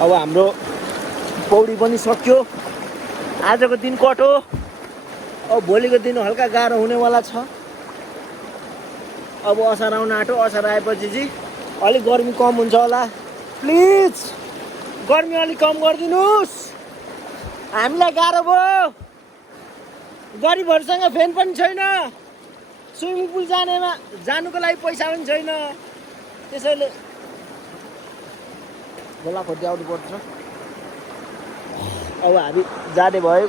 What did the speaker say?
अब हाम्रो पौडी पनि सक्यो। आजको दिन कटो। अब भोलिको दिन हल्का गाह्रो हुनेवाला छ। अब असार आउन आँट्यो। असार आएपछि चाहिँ अलिक गर्मी कम हुन्छ होला। प्लिज गर्मी अलिक कम गरिदिनुहोस्। हामीलाई गाह्रो भयो। गरिबहरूसँग फ्यान पनि छैन। स्विमिङ पुल जानुको लागि पैसा पनि छैन। त्यसैले खोला खोज्दै आउनु पर्छ। अब हामी जाने भयो।